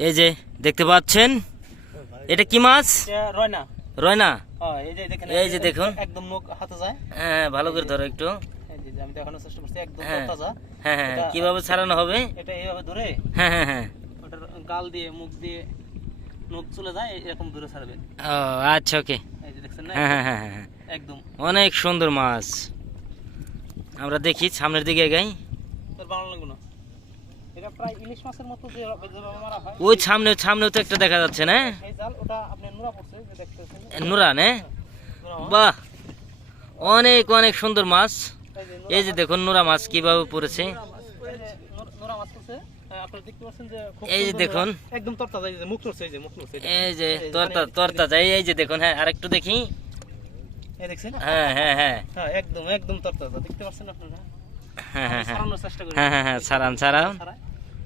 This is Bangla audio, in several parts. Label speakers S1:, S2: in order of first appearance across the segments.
S1: এই যে দেখতে পাচ্ছেন? এটা কি মাছ?
S2: রয়না।
S1: রয়না?
S2: হ্যাঁ, এই যে দেখেন। একদম মুখ হাতে যায়।
S1: হ্যাঁ ভালো করে ধরো একটু।
S2: এই যে, যে আমি দেখানোর চেষ্টা করছি একদম
S1: হ্যাঁ।
S2: তাজা।
S1: হ্যাঁ হ্যাঁ কীভাবে ছাড়ানো হবে?
S2: এটা এইভাবে ধরে
S1: হ্যাঁ হ্যাঁ হ্যাঁ।
S2: ওটার গাল দিয়ে মুখ দিয়ে নখ চলে যায় এরকম ছাড়বেন
S1: ও আচ্ছা ওকে।
S2: এই যে দেখছেন না?
S1: হ্যাঁ হ্যাঁ হ্যাঁ হ্যাঁ।
S2: একদম।
S1: অনেক সুন্দর মাছ। আমরা দেখি সামনের দিকে গাই
S2: তোর না? এটা প্রায় ইলিশ মাছের মতো যে মারা হয়
S1: ওই সামনে সামনেও তো একটা দেখা যাচ্ছে না
S2: এই জাল ওটা আপনি নুরা পড়ছে যে দেখতেছেন
S1: নুরা নে। বাহ অনেক অনেক সুন্দর মাছ
S2: এই যে
S1: দেখুন নুরা মাছ কীভাবে পড়েছে
S2: নুরা মাছ পড়ছে হ্যাঁ,
S1: এই যে দেখুন।
S2: একদম তরতাজা এই যে মুখ নড়ছে এই যে মুখ নড়ছে এই যে।
S1: এই যে
S2: এই যে
S1: তরতা এই যে দেখুন হ্যাঁ আরেকটু দেখি
S2: এই দেখছেন
S1: হ্যাঁ হ্যাঁ হ্যাঁ
S2: হ্যাঁ একদম একদম তরতাজা দেখতে পাচ্ছেন আপনারা
S1: হ্যাঁ হ্যাঁ হ্যাঁ হ্যাঁ হ্যাঁ হ্যাঁ সারান সারান
S2: ছাড়ায়।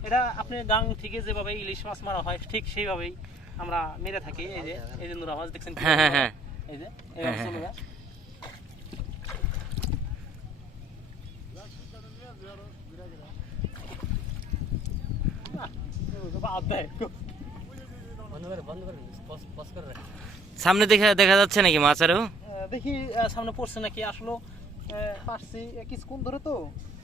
S2: এটা আপনি গাং থেকে যেভাবে ইলিশ মাছ মারা হয় ঠিক সেইভাবেই আমরা মেরে থাকি। এই যে এই যে নুরা মাছ দেখছেন?
S1: হ্যাঁ হ্যাঁ হ্যাঁ।
S2: এই যে এইভাবে
S1: হ্যাঁ,
S2: চলে যায়।
S1: সামনে দেখা দেখা যাচ্ছে নাকি মাছ
S2: আরও? দেখি সামনে পড়ছে নাকি? আসলো পারছি কিছুক্ষণ ধরে তো।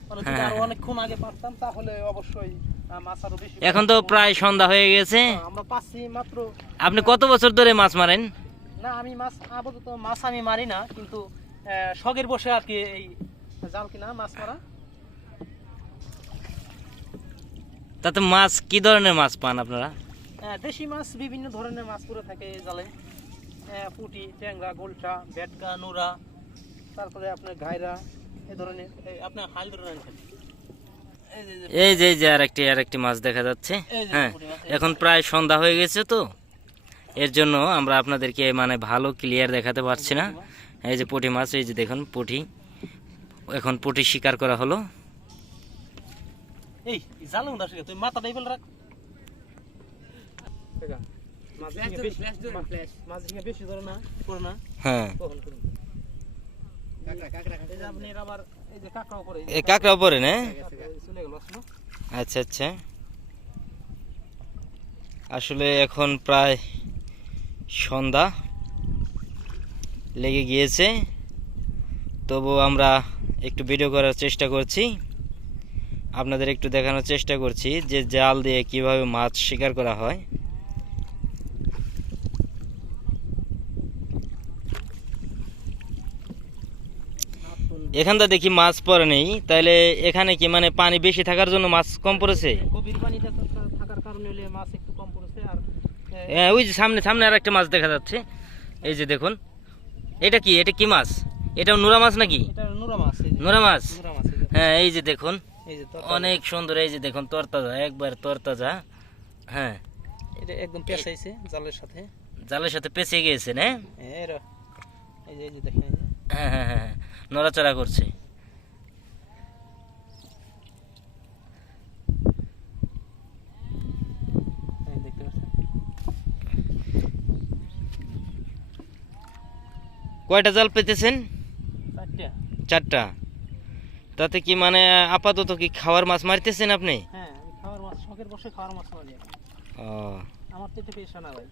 S1: হ্যাঁ, হ্যাঁ।
S2: অনেকক্ষণ আগে পারতাম তাহলে অবশ্যই আহ, মাছ আরও বেশি
S1: এখন তো প্রায় সন্ধ্যা হয়ে গেছে।
S2: আমরা পাচ্ছি মাত্র
S1: আপনি কত বছর ধরে মাছ মারেন?
S2: না আমি মাছ আপাতত মাছ আমি মারি না কিন্তু শখের বসে আর কি এই জাল কিনা মাছ মারা।
S1: তাতে মাছ কি ধরনের মাছ পান আপনারা?
S2: দেশি মাছ বিভিন্ন ধরনের মাছ পড়ে থাকে জালে। পুঁটি ট্যাংরা গোলচা বেটকা নোরা তারপরে আপনার ঘাইরা এই ধরনের আপনার হাল ধরে এই যে- যে-
S1: এই যে এই যে আরেকটি আরেকটি মাছ দেখা যাচ্ছে। হ্যাঁ এখন প্রায় সন্ধ্যা হয়ে গেছে তো। এর জন্য আমরা আপনাদেরকে মানে ভালো ক্লিয়ার দেখাতে পারছি না। এই যে পুঁটি মাছ এই যে দেখুন পুঁটি। এখন পুঁটি শিকার করা হলো।
S2: এই জালুন দাস তুই মাথা ডাইবেল রাখ। মাছ মাছ বেশি ধরে না। করে
S1: হ্যাঁ।
S2: কাঁকড়া উপরে
S1: কাঁকড়া পরে না? আচ্ছা আচ্ছা। আসলে এখন প্রায় সন্ধ্যা, লেগে গিয়েছে। তবু আমরা একটু ভিডিও করার চেষ্টা করছি। আপনাদের একটু দেখানোর চেষ্টা করছি যে জাল দিয়ে কীভাবে মাছ শিকার করা হয়। এখানটা দেখি মাছ পড়ে নেই। তাহলে এখানে কি মানে পানি বেশি থাকার জন্য মাছ কম পড়েছে?
S2: গভীর পানিতে থাকার কারণে মাছ একটু কম পড়েছে আর
S1: হ্যাঁ ওই যে সামনে সামনে আর একটা মাছ দেখা যাচ্ছে। এই যে দেখুন। এটা কি? এটা কি মাছ? এটা নোরা মাছ নাকি?
S2: এটা নুরা মাছ
S1: হ্যাঁ এই যে দেখুন।
S2: এই যে
S1: অনেক সুন্দর এই যে দেখুন তরতাজা একবার তরতাজা। হ্যাঁ।
S2: এটা একদম পেঁচাইছে জালের সাথে।
S1: জালের সাথে পেঁচে গিয়েছে না?
S2: এর। এই যে দেখেন।
S1: হ্যাঁ হ্যাঁ হ্যাঁ নড়াচড়া করছে। কয়টা জাল পেতেছেন?
S2: চারটা।
S1: চারটা। তাতে কি মানে আপাতত কি খাওয়ার মাছ মারতেছেন আপনি?
S2: হ্যাঁ খাওয়ার মাছ শখের বসে খাওয়ার মাছ মারি
S1: ও।
S2: আমার তো পেশা না ভাই।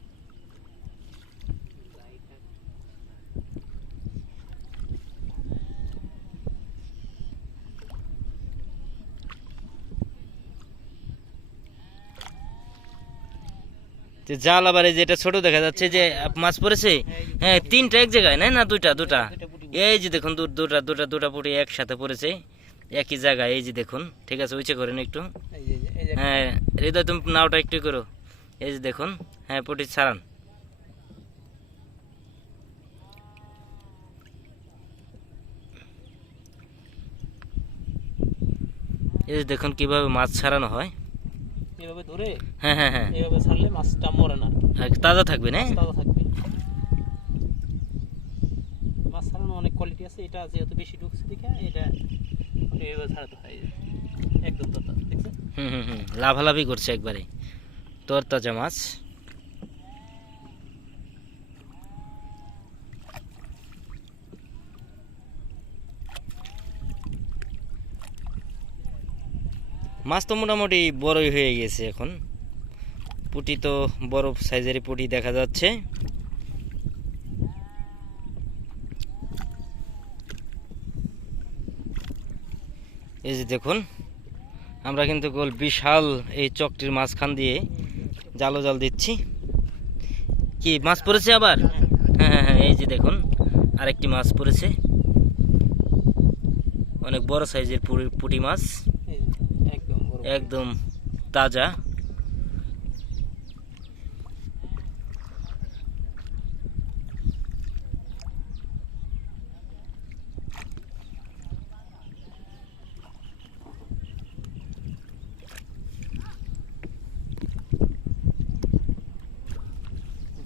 S1: জাল আবার এই যে এটা ছোট দেখা যাচ্ছে যে মাছ পড়েছে? হ্যাঁ তিনটা এক জায়গায়, না না, দুইটা দুটা এই যে দেখুন দুটা দুটা দুটা পুটি একসাথে পড়েছে। একই জায়গায়, এই যে দেখুন, ঠিক আছে, উঁচে করেন একটু। হ্যাঁ হৃদয়, তুমি নাওটা একটু করো। এই যে দেখুন হ্যাঁ পুটি ছাড়ান। এই যে দেখুন, কীভাবে মাছ ছাড়ানো হয়।
S2: এভাবে ধরে
S1: হ্যাঁ হ্যাঁ হ্যাঁ।
S2: এভাবে ছাড়লে মাছটা মরে না।
S1: হ্যাঁ, তাজা থাকবে না
S2: তাজা থাকবে। মাছ ছাড়ানো অনেক কোয়ালিটি আছে। এটা যেহেতু বেশি ঢুকছে দেখে এটা এভাবে ছাড়াতে হয়। একদম তাজা দেখছেন?
S1: হুম হুম হুম। লাভালাভি করছে একবারে। তোর তাজা মাছ। মাছ তো মোটামুটি বড়ই হয়ে গেছে এখন। পুঁটি তো বড় সাইজেরই পুঁটি দেখা যাচ্ছে। এই যে দেখুন, আমরা কিন্তু গোল বিশাল এই চকটির মাঝখান দিয়ে জালো জাল দিচ্ছি। কি, মাছ পড়েছে আবার? হ্যাঁ হ্যাঁ হ্যাঁ এই যে দেখুন, আরেকটি মাছ পড়েছে। অনেক বড় সাইজের পুঁটি মাছ।
S2: একদম।
S1: তাজা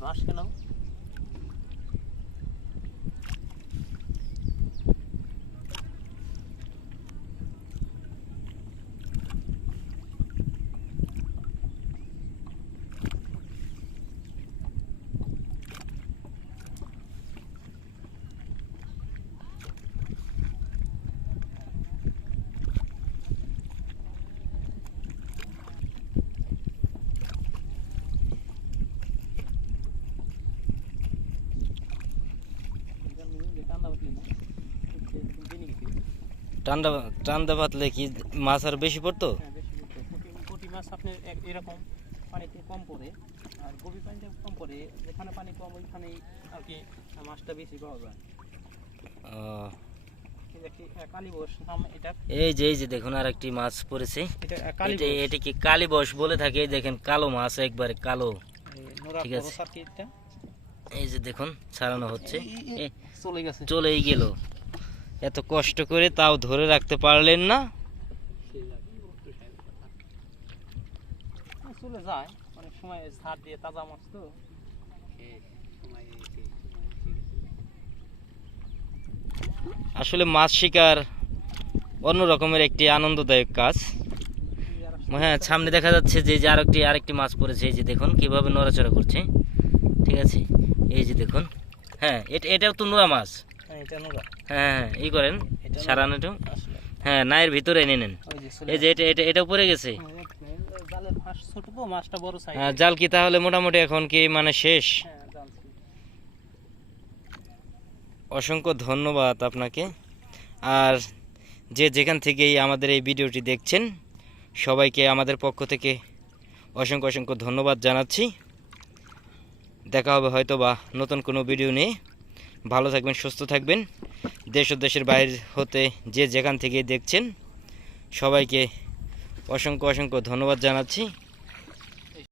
S2: বাঁশ কেন ঠান্ডা উঠলি না জেনে গেছি
S1: টান্ডা টান্ডা পাতলে কি মাছ আর বেশি পড়তো?
S2: বেশি উঠতো। পুঁটি- পুঁটি মাছ আপনি এরকম পানিতে কম পড়ে। আর গভীর পানিতে কম পড়ে যেখানে পানি কম ওইখানেই আর কি মাছটা বেশি পাওয়া যায়। এই যে
S1: এই যে দেখুন আর একটি মাছ পড়েছে।
S2: এটা
S1: কি কালীবস বলে থাকে? দেখেন কালো মাছ একবারে কালো।
S2: এই
S1: ঠিক আছে। এই যে দেখুন ছাড়ানো হচ্ছে।
S2: চলে গেছে।
S1: চলেই গেল। এত কষ্ট করে তাও ধরে রাখতে পারলেন না?
S2: হ্যাঁ, চলে যায়। অনেক সময় ঝাড় দিয়ে তাজা মাছ তো।
S1: আসলে মাছ শিকার অন্য রকমের একটি আনন্দদায়ক কাজ। হ্যাঁ সামনে দেখা যাচ্ছে যে যে আরেকটি আরেকটি মাছ পড়েছে। এই যে দেখুন কীভাবে নড়াচড়া করছে। ঠিক আছে? এই যে দেখুন। হ্যাঁ এটা এটাও তো নোয়া মাছ।
S2: হ্যাঁ
S1: হ্যাঁ হ্যাঁ ই করেন
S2: এটা আসলে।
S1: হ্যাঁ নায়ের ভিতরে এনে নেন। এই যে এটা এটা পড়ে গেছে।
S2: হ্যাঁ,
S1: আহ, জাল কি তাহলে মোটামুটি এখন কি মানে শেষ?
S2: হ্যাঁ।
S1: অসংখ্য ধন্যবাদ আপনাকে। আর যে যেখান থেকেই আমাদের এই ভিডিওটি দেখছেন সবাইকে আমাদের পক্ষ থেকে অসংখ্য অসংখ্য ধন্যবাদ জানাচ্ছি। দেখা হবে হয়তো বা নতুন কোনো ভিডিও নিয়ে। ভালো থাকবেন, সুস্থ থাকবেন। দেশ ও দেশের বাইরে হতে যে যেখান থেকে দেখছেন, সবাইকে অসংখ্য অসংখ্য ধন্যবাদ জানাচ্ছি।